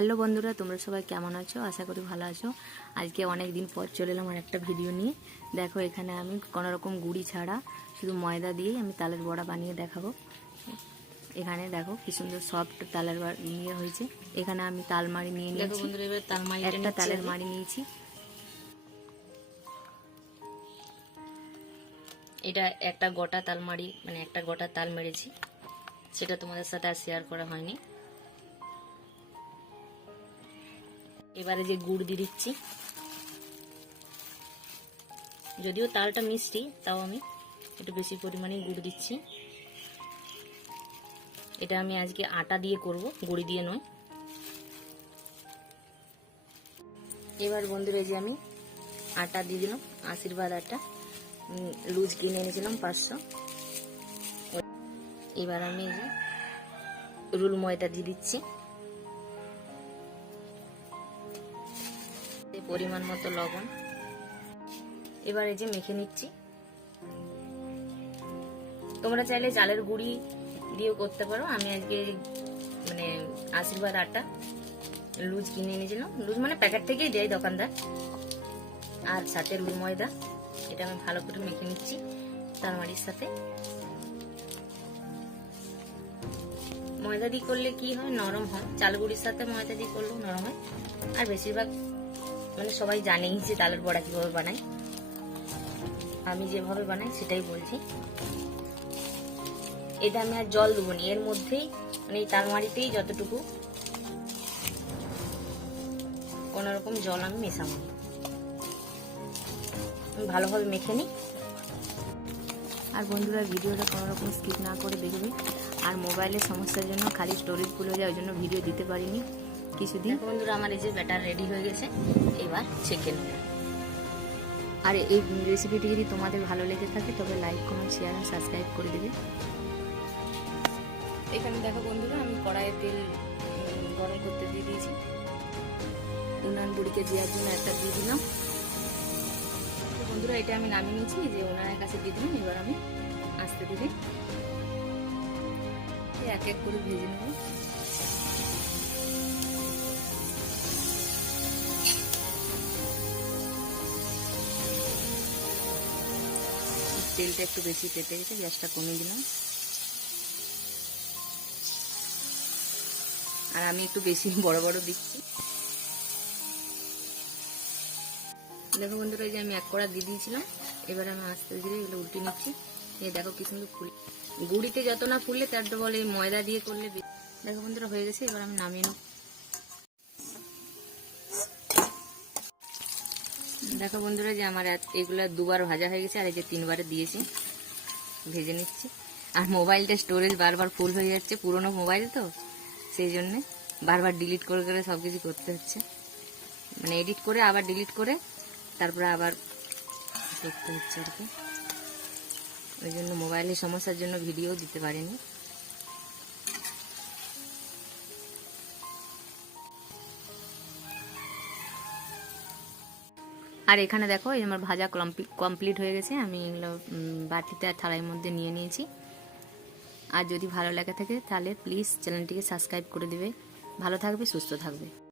Hello বন্ধুরা, তোমরা সবাই কেমন আছো? আশা করি ভালো আছো। আজকে অনেক দিন পর চলে এলাম আর একটা ভিডিও নিয়ে। দেখো, এখানে আমি কোনো রকম গুঁড়ি ছাড়া শুধু ময়দা দিয়েই আমি তালের বড়া বানিয়ে দেখাবো। এখানে দেখো কি সুন্দর সফট তালের ইয়ে হয়েছে। এখানে আমি তালমারি নিয়ে নিয়েছি, একটা তালের মাড়ি নিয়েছি। এটা একটা গোটা তালমারি, মানে একটা গোটা তাল মেরেছি, সেটা তোমাদের সাথে আর শেয়ার করা হয়নি। এবারে যে গুড় দিয়ে দিচ্ছি, যদিও তালটা মিষ্টি তাও আমি একটু বেশি পরিমাণে গুড় দিচ্ছি। এটা আমি আজকে আটা দিয়ে করব, গুড়ি দিয়ে নয়। এবার বন্ধুরা, এই যে আমি আটা দিয়ে দিলাম, আশীর্বাদ আটা লুজ কিনে এনেছিলাম 500। এবার আমি এই যে রুল ময়দা দিয়ে দিচ্ছি, পরিমাণ মতো লবণ। এবার এই যে মেখে নিচ্ছি। তোমরা চাইলে চালের গুঁড়ি দিয়েও করতে পারো। আমি আজকে মানে আশীর্বাদ আটা লুজ কিনে এনেছিলাম, লুজ মানে প্যাকেট থেকেই দেয় দোকানদার, আর সাথে রুল ময়দা। এটা আমি ভালো করে মেখে নিচ্ছি তালমারির সাথে। ময়দা দিয়ে করলে কি হয়, নরম হয়। চাল গুঁড়ির সাথে ময়দা দিয়ে করলেও নরম হয়। আর বেশিরভাগ মানে সবাই জানেই যে তালের বড়া কিভাবে বানাই, আমি যেভাবে বানাই সেটাই বলছি। এটা আমি আর জল দেবো নি, এর মধ্যেই মানে এই তালমারিতেই যতটুকু, কোন রকম জল আমি মেশাবো না। আমি ভালোভাবে মেখে নিই। আর বন্ধুরা, ভিডিওটা কোনো রকম স্কিপ না করে দেখবে। আর মোবাইলের সমস্যার জন্য খালি স্টোরেজ ফুল হয়ে যায়, ওই জন্য ভিডিও দিতে পারিনি কিছুদিন। বন্ধুরা, আমার এই যে ব্যাটার রেডি হয়ে গেছে, এবার ছেঁকে নেব। আর এই রেসিপিটি যদি তোমাদের ভালো লেগে থাকে তবে লাইক, কমেন্ট, শেয়ার আর সাবস্ক্রাইব করে দেবে। এখানে দেখো বন্ধুরা, আমি কড়াইয়ে তেল গরম করতে দিয়ে দিয়েছি। উনান বুড়িকে দেওয়ার জন্য একটা দিয়ে দিলাম। বন্ধুরা, এটা আমি নামিয়ে নিয়েছি, যে ওনারের কাছে দিয়ে দিলাম। এবার আমি আস্তে ধীরে এক এক করে ভেজে নেব। তেলটা একটু বেশি পেতে গেছে, গ্যাসটা কমিয়ে দিলাম। আর আমি একটু বেশি বড় বড় দিচ্ছি। দেখো বন্ধুরা, এই যে আমি এক কড়া দিয়ে দিয়েছিলাম। এবার আমি আস্তে ধীরে এগুলো উল্টে নিচ্ছি। এই দেখো কি সুন্দর ফুল। গুঁড়িতে যত না ফুললে তার ডবল এই ময়দা দিয়ে করলে। দেখো বন্ধুরা, হয়ে গেছে। এবার আমি নামিয়ে নেব। দেখো বন্ধুরা, যে আমার এগুলো দুবার ভাজা হয়ে গেছে, আর এই যে 3বারে দিয়েছি, ভেজে নিচ্ছি। আর মোবাইলটা স্টোরেজ বারবার ফুল হয়ে যাচ্ছে, পুরোনো মোবাইল তো, সেই জন্যে বারবার ডিলিট করে করে সবকিছু করতে হচ্ছে। মানে এডিট করে আবার ডিলিট করে তারপরে আবার দেখতে হচ্ছে আর কি। ওই জন্য মোবাইলের সমস্যার জন্য ভিডিও দিতে পারিনি। আর এখানে দেখো, এই আমার ভাজা কমপ্লিট হয়ে গেছে। আমি এগুলো বাটিতে আর থালার মধ্যে নিয়ে নিয়েছি। আর যদি ভালো লাগে থাকে তাহলে প্লিজ চ্যানেলটিকে সাবস্ক্রাইব করে দেবে। ভালো থাকবে, সুস্থ থাকবে।